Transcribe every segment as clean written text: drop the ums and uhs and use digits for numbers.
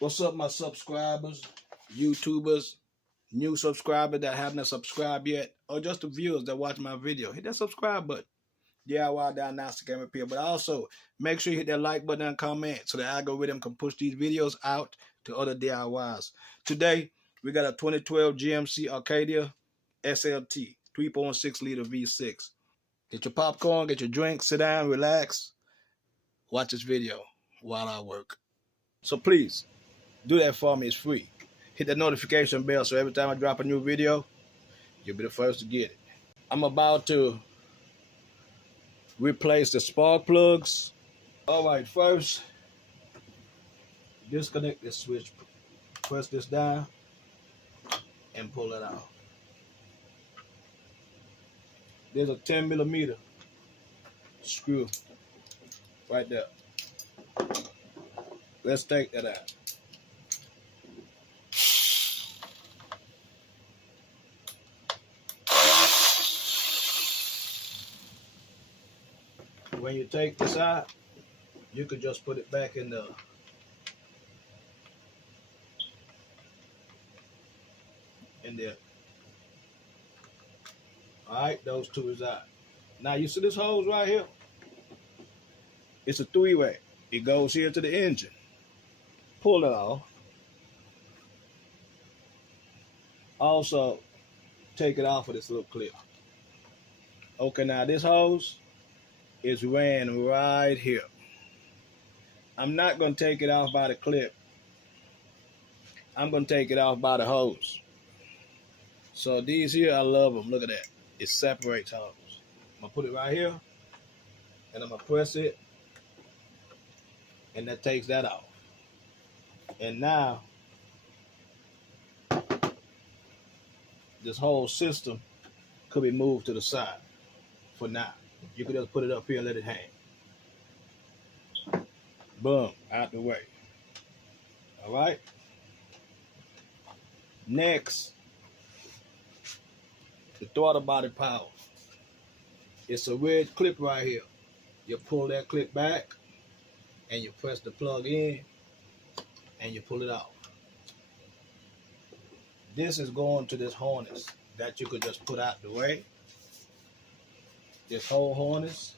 What's up, my subscribers, YouTubers, new subscribers that haven't subscribed yet, or just the viewers that watch my video? Hit that subscribe button. DIY Diagnostic and Repair. But also, make sure you hit that like button and comment so the algorithm can push these videos out to other DIYs. Today, we got a 2012 GMC Acadia SLT 3.6 liter V6. Get your popcorn, get your drink, sit down, relax, watch this video while I work. So please, do that for me. It's free. Hit that notification bell so every time I drop a new video, you'll be the first to get it. I'm about to replace the spark plugs. All right, first, disconnect this switch. Press this down and pull it out. There's a 10mm screw right there. Let's take that out. When you take this out, you could just put it back in there. All right, those two is out. Now you see this hose right here? It's a three-way. It goes here to the engine. Pull it off. Also, take it off of this little clip. Okay, now this hose is ran right here. I'm not going to take it off by the clip. I'm going to take it off by the hose. So these here, I love them. Look at that. It separates hose. I'm going to put it right here, and I'm going to press it, and that takes that off. And now, this whole system could be moved to the side for now. You could just put it up here and let it hang. Boom, out the way. All right. Next, the throttle body power. It's a red clip right here. You pull that clip back, and you press the plug in, and you pull it out. This is going to this harness that you could just put out the way. This whole harness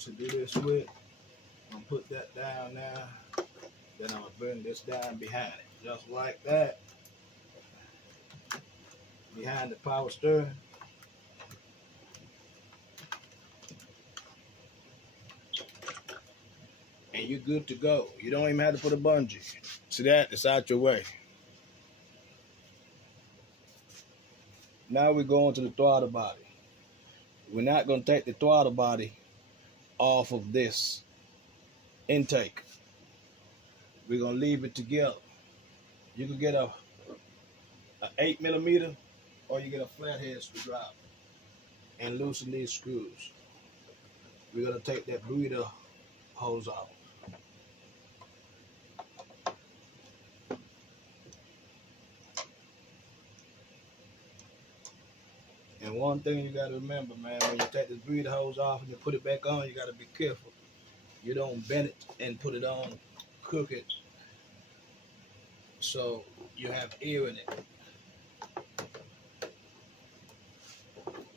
to do this with. I'm gonna put that down now. Then I'm gonna bring this down behind it, just like that. Behind the power steering. And you're good to go. You don't even have to put a bungee. See that? It's out your way. Now we're going to the throttle body. We're not going to take the throttle body off of this intake. We're going to leave it together. You can get a 8mm or you get a flathead screwdriver and loosen these screws. We're going to take that breather hose off. And one thing you got to remember, man, when you take this breather hose off and you put it back on, you got to be careful. You don't bend it and put it on crooked so you have air in it.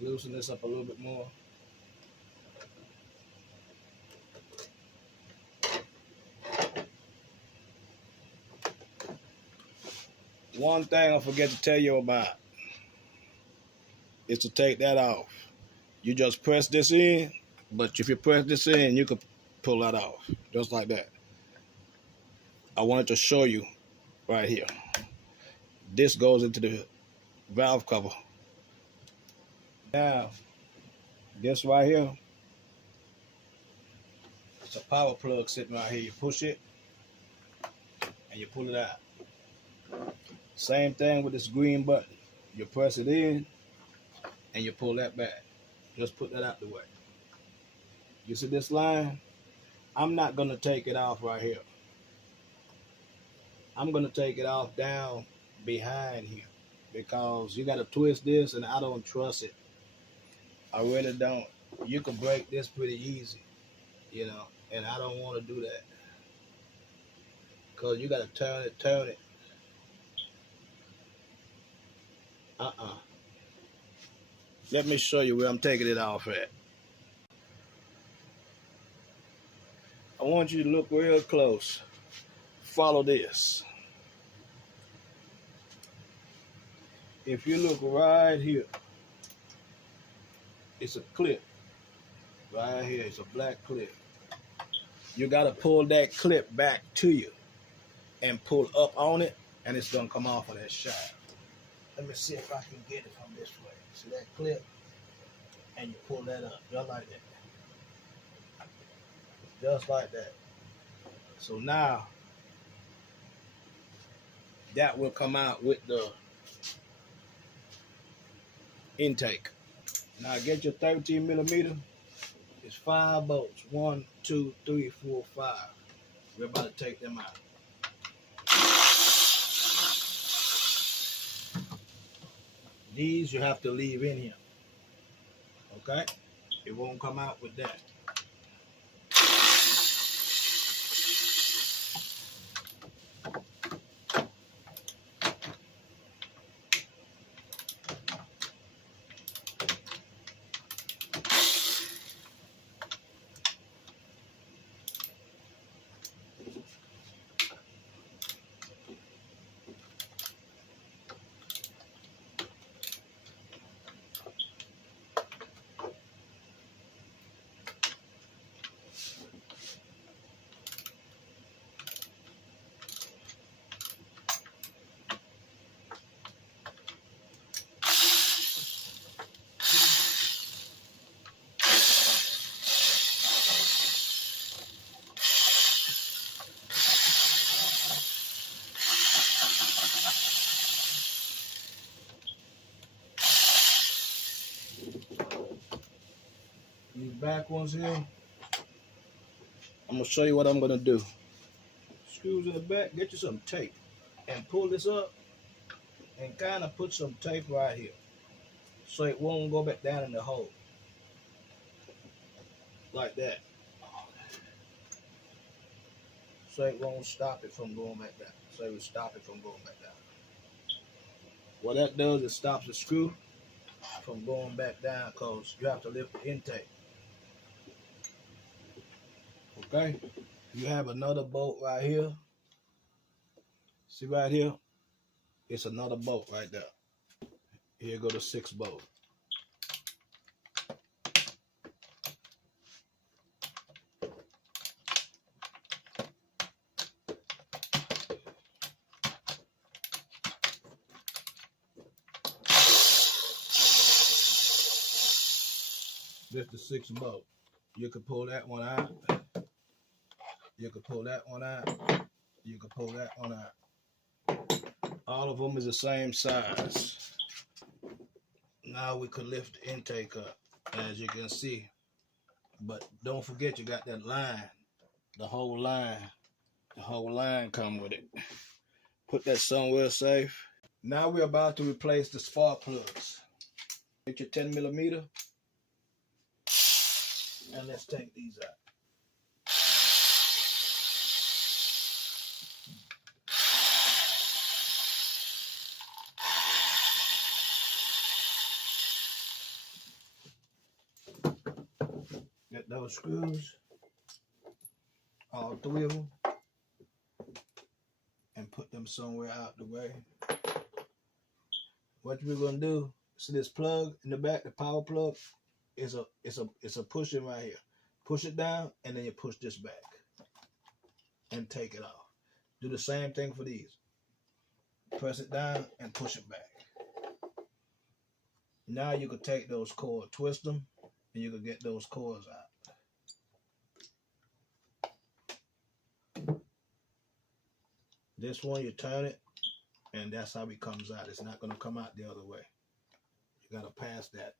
Loosen this up a little bit more. One thing I forget to tell you about is to take that off. You just press this in, but if you press this in, you can pull that off, just like that. I wanted to show you right here. This goes into the valve cover. Now, this right here, it's a power plug sitting right here. You push it, and you pull it out. Same thing with this green button. You press it in, and you pull that back. Just put that out the way. You see this line? I'm not going to take it off right here. I'm going to take it off down behind here because you got to twist this, and I don't trust it. I really don't. You can break this pretty easy, you know, and I don't want to do that. Because you got to turn it. Let me show you where I'm taking it off at. I want you to look real close. Follow this. If you look right here, it's a clip. Right here, it's a black clip. You got to pull that clip back to you and pull up on it, and it's going to come off of that shaft. Let me see if I can get it from this way. See that clip? And you pull that up, just like that. Just like that. So now, that will come out with the intake. Now get your 13 millimeter. It's 5 bolts. 1, 2, 3, 4, 5. We're about to take them out. These you have to leave in here. Okay? It won't come out with that. These back ones here, I'm going to show you what I'm going to do. Screws in the back, get you some tape and pull this up and kind of put some tape right here so it won't go back down in the hole. Like that. So it won't stop it from going back down. So it will stop it from going back down. What that does is stops the screw from going back down because you have to lift the intake. Okay? You have another bolt right here. See right here? It's another bolt right there. Here go the 6th bolt. This is the 6th bolt. You can pull that one out. You can pull that one out. You can pull that one out. All of them is the same size. Now we could lift the intake up, as you can see. But don't forget you got that line. The whole line come with it. Put that somewhere safe. Now we're about to replace the spark plugs. Get your 10 millimeter. And let's take these out. Get those screws, all 3 of them, and put them somewhere out the way. What we're gonna do, see this plug in the back, the power plug, is a pushing right here. Push it down, and then you push this back and take it off. Do the same thing for these. Press it down and push it back. Now you can take those coils, twist them, and you can get those coils out. This one, you turn it, and that's how it comes out. It's not going to come out the other way. You got to pass that.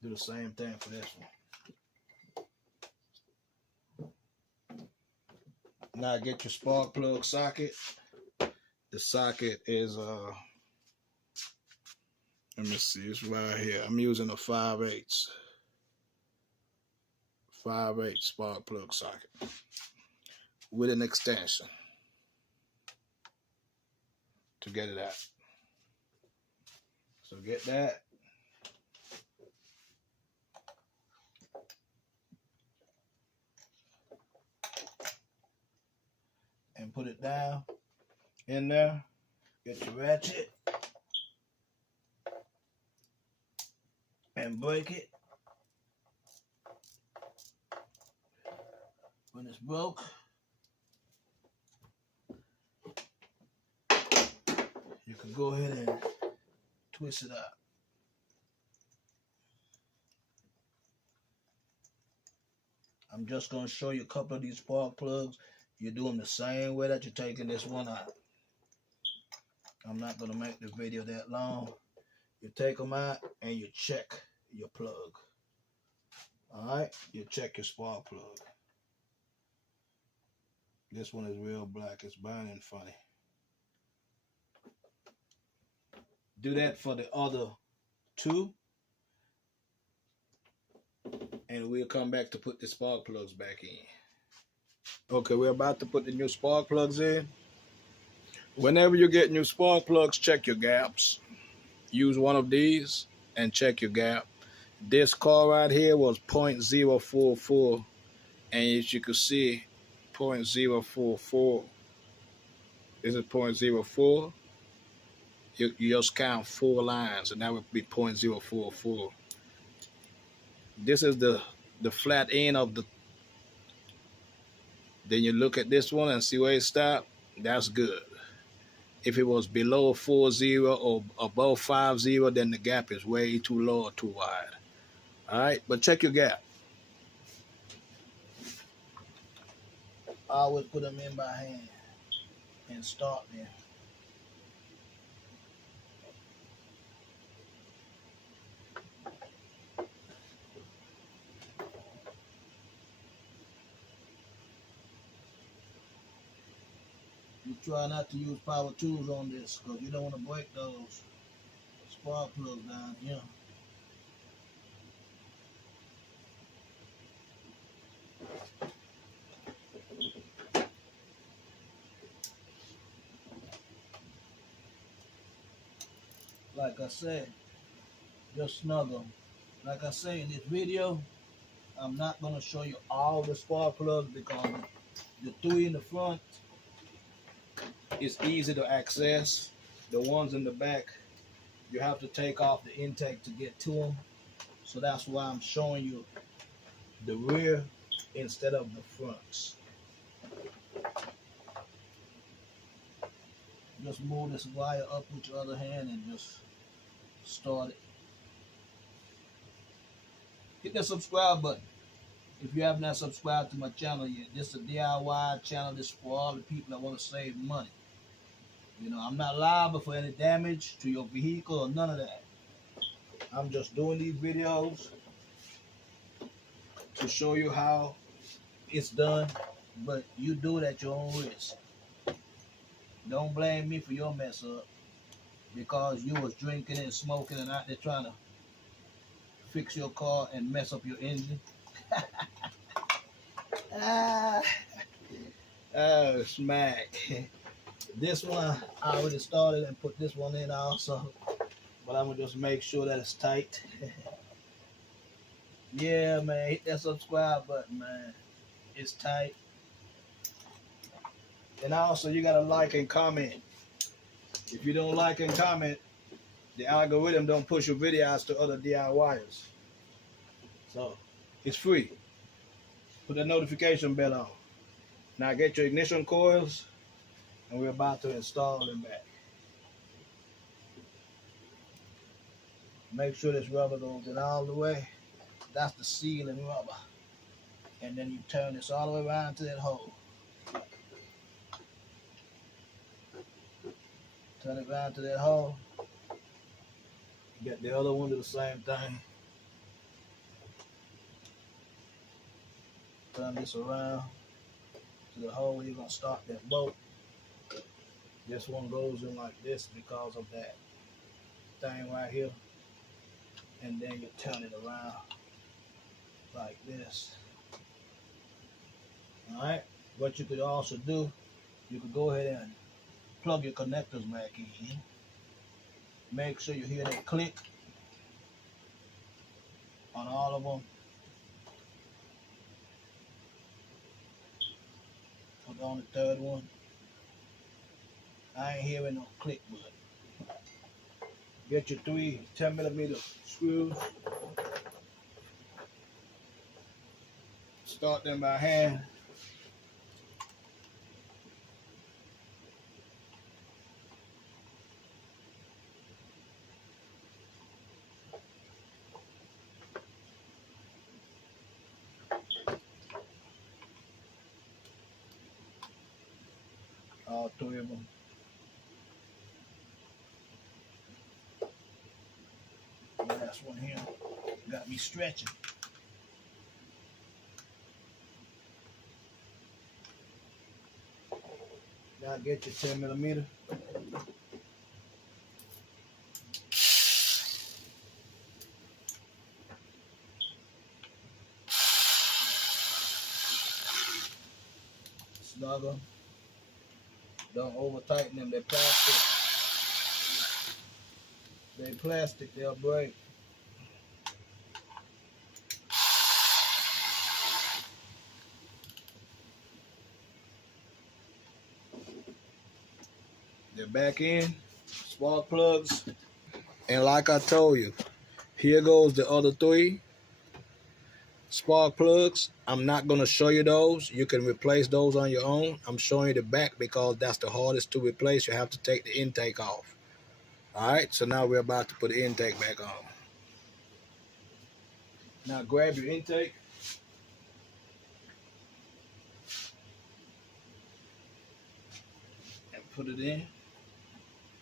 Do the same thing for this one. Now get your spark plug socket. The socket is, let me see, it's right here. I'm using a 5/8 spark plug socket. with an extension to get it out. So get that. And put it down in there. Get your ratchet. And break it. When it's broke, you can go ahead and twist it out. I'm just going to show you a couple of these spark plugs. You do them the same way that you're taking this one out. I'm not going to make the video that long. You take them out and you check your plug. Alright, you check your spark plug. This one is real black. It's burning funny. Do that for the other two. And we'll come back to put the spark plugs back in. Okay, we're about to put the new spark plugs in. Whenever you get new spark plugs, check your gaps. Use one of these and check your gap. This car right here was 0.044. And as you can see, 0.044. This is 0.04. You just count 4 lines, and that would be 0.044. This is the flat end of the. Then you look at this one and see where it stopped. That's good. If it was below 40 or above 50, then the gap is way too low or too wide. All right, but check your gap. I always put them in by hand and start there. You try not to use power tools on this because you don't want to break those spark plugs down here. Like I said, just snug them. Like I say in this video, I'm not going to show you all the spark plugs because the 3 in the front is easy to access. The ones in the back, you have to take off the intake to get to them. So that's why I'm showing you the rear instead of the fronts. Just move this wire up with your other hand and just start it. Hit that subscribe button if you have not subscribed to my channel yet. This is a DIY channel. This is for all the people that want to save money. You know, I'm not liable for any damage to your vehicle or none of that. I'm just doing these videos to show you how it's done, but you do it at your own risk. Don't blame me for your mess up because you was drinking and smoking and out there trying to fix your car and mess up your engine. Oh, smack. This one, I already started and put this one in also, but I'm gonna just make sure that it's tight. Yeah, man, hit that subscribe button, man. It's tight. And also, you gotta like and comment. If you don't like and comment, the algorithm don't push your videos to other DIYers. So, it's free. Put that notification bell on. Now get your ignition coils, and we're about to install them back. Make sure this rubber goes in all the way. That's the sealing rubber. And then you turn this all the way around to that hole. Turn it around to that hole. Get the other one to the same thing. Turn this around to the hole where you're going to start that bolt. This one goes in like this because of that thing right here. And then you turn it around like this. Alright? What you could also do, you could go ahead and plug your connectors back in. Make sure you hear that click on all of them. Put on the third one. I ain't hearing no click, but get your 3 10mm screws. Start them by hand. All 3 of them. Last one here got me stretching. Now get your 10mm. Snug them. Don't over tighten them. They're plastic. They're plastic. They'll break. They're back in. Spark plugs. And like I told you, here goes the other 3 spark plugs. I'm not going to show you those. You can replace those on your own. I'm showing you the back because that's the hardest to replace. You have to take the intake off. Alright, so now we're about to put the intake back on. Now grab your intake. And put it in.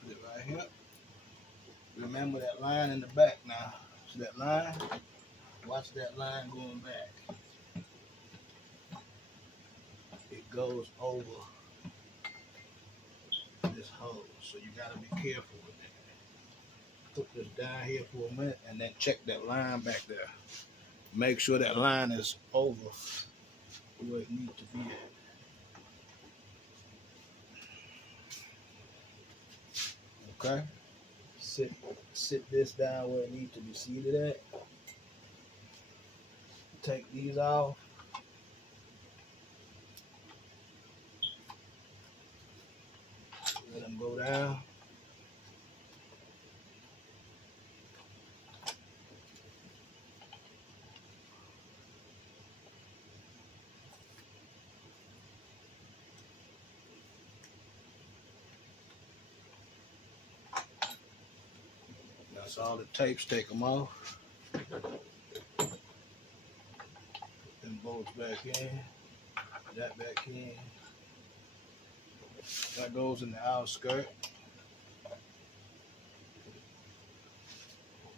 Put it right here. Remember that line in the back now. So that line, watch that line going back. It goes over this hole, so you gotta be careful with that. Put this down here for a minute and then check that line back there. Make sure that line is over where it needs to be at. Okay? Sit this down where it needs to be seated at. Take these off. Let them go down. That's all the tapes, take them off. Put them bolts back in. That back in. That goes in the outer skirt.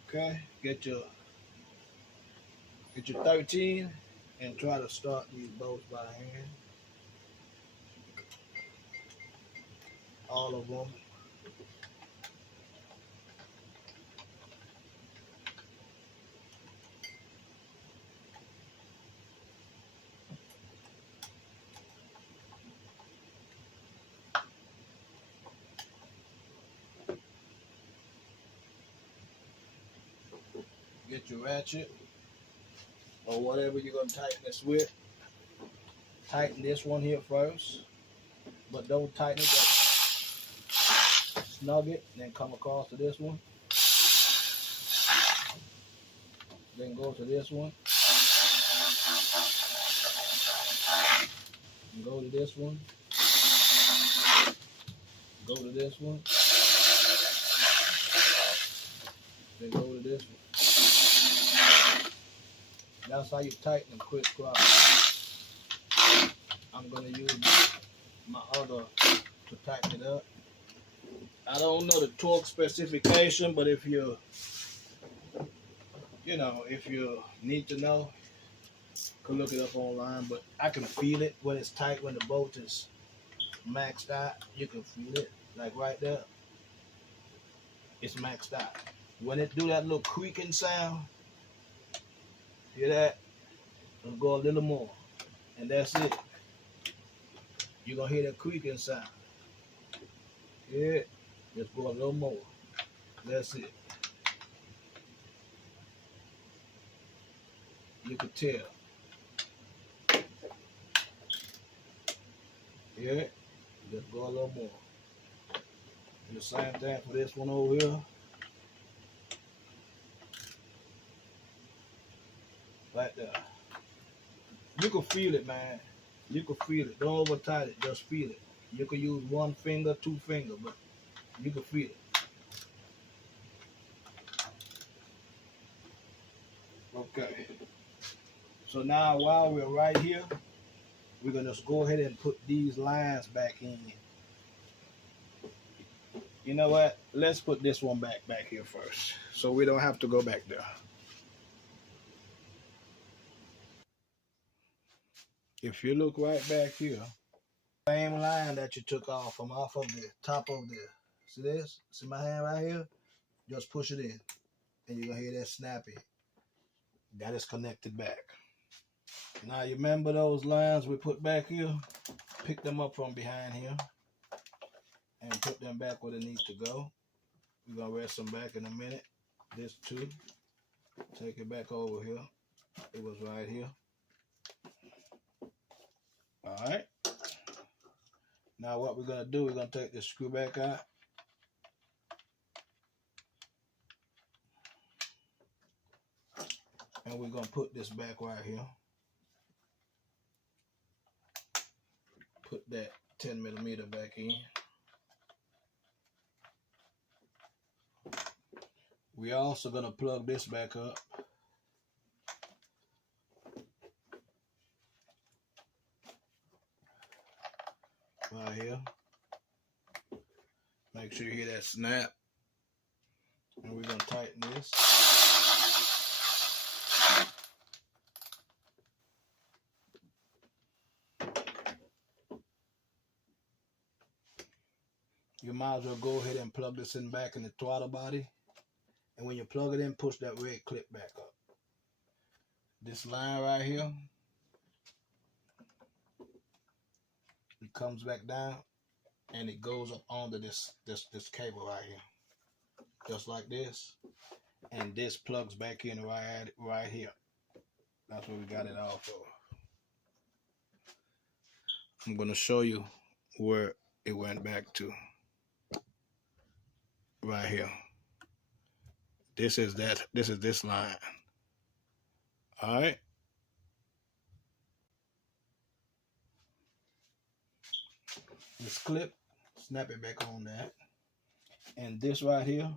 Okay, get your 13 and try to start these bolts by hand. All of them. Get your ratchet or whatever you're going to tighten this with. Tighten this one here first, but don't tighten it. Snug it, then come across to this one. Then go to this one. And go to this one. Go to this one. Then go to this one. That's how you tighten and crisscross. I'm going to use my other to tighten it up. I don't know the torque specification, but if you need to know, you can look it up online. But I can feel it when it's tight, when the bolt is maxed out. You can feel it, like right there. It's maxed out. When it do that little creaking sound, hear that? It'll go a little more, and that's it. you're gonna hear that creaking sound. Yeah, just go a little more. That's it. You can tell. Yeah, just go a little more. And the same thing for this one over here. Right there. You can feel it, man. You can feel it. Don't over tight it, just feel it. You can use 1 finger, 2 fingers, but you can feel it. Okay. So now while we're right here, we're gonna just go ahead and put these lines back in. You know what? Let's put this one back here first, so we don't have to go back there. If you look right back here, same line that you took off from off of the top of the, see this? See my hand right here? Just push it in, and you're gonna hear that snappy. That is connected back. Now you remember those lines we put back here? Pick them up from behind here and put them back where they need to go. We're gonna rest them back in a minute. This too. Take it back over here. It was right here. Alright. Now what we're gonna do, we're gonna take this screw back out. And we're gonna put this back right here. Put that 10mm back in. We're also gonna plug this back up. Right here. Make sure you hear that snap. And we're gonna tighten this. You might as well go ahead and plug this in back in the throttle body. And when you plug it in, push that red clip back up. This line right here, it comes back down and it goes up onto this cable right here. Just like this. And this plugs back in right here. That's where we got it all for. I'm gonna show you where it went back to. Right here. This is this line. Alright. This clip, snap it back on that. And this right here,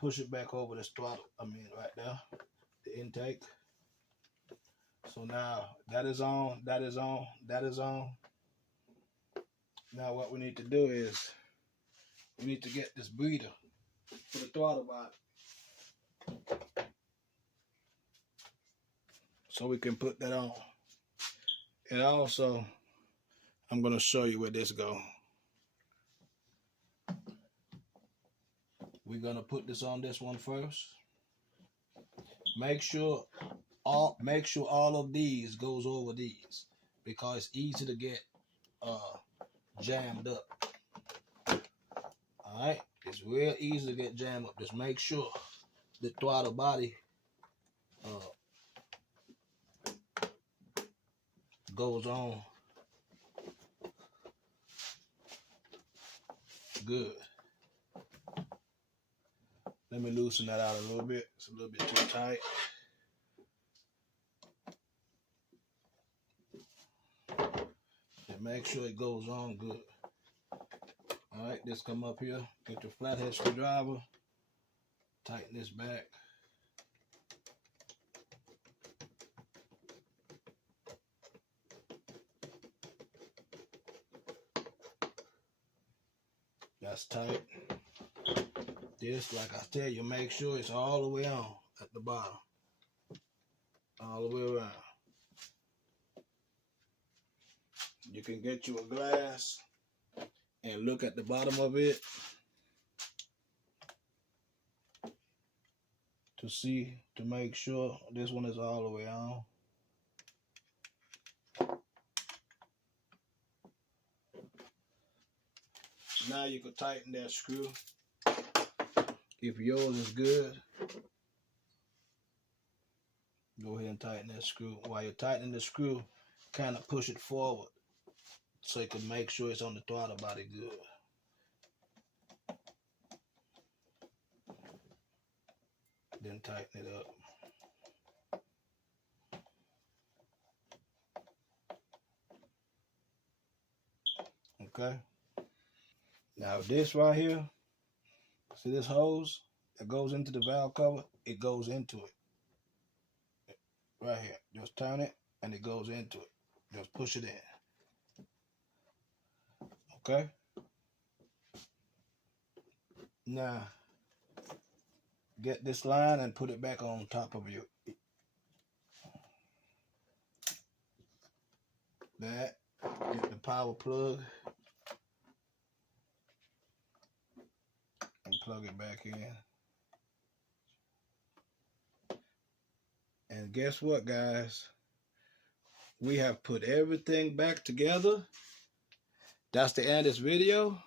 push it back over this throttle, right there, the intake. So now that is on, that is on, that is on. Now what we need to do is, we need to get this breather for the throttle body. So we can put that on. And also, I'm gonna show you where this goes. We're gonna put this on this one first. Make sure all of these goes over these, because it's easy to get jammed up. Alright, it's real easy to get jammed up. Just make sure the throttle body goes on good. Let me loosen that out a little bit. It's a little bit too tight. And make sure it goes on good. Alright, this come up here. Get your flathead screwdriver. Tighten this back. That's tight. This, like I tell you, make sure it's all the way on at the bottom. All the way around. You can get you a glass and look at the bottom of it to make sure this one is all the way on. Now you can tighten that screw. If yours is good, go ahead and tighten that screw. While you're tightening the screw, kind of push it forward so you can make sure it's on the throttle body good. Then tighten it up. Okay. Now this right here, see this hose that goes into the valve cover? It goes into it. Right here. Just turn it and it goes into it. Just push it in. Okay? Now, get this line and put it back on top of you. That. Get the power plug. And plug it back in. And guess what, guys? We have put everything back together. That's the end of this video.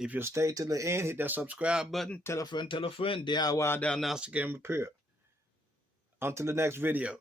If you stay to the end, hit that subscribe button. Tell a friend, DIY Diagnostic and Repair. Until the next video.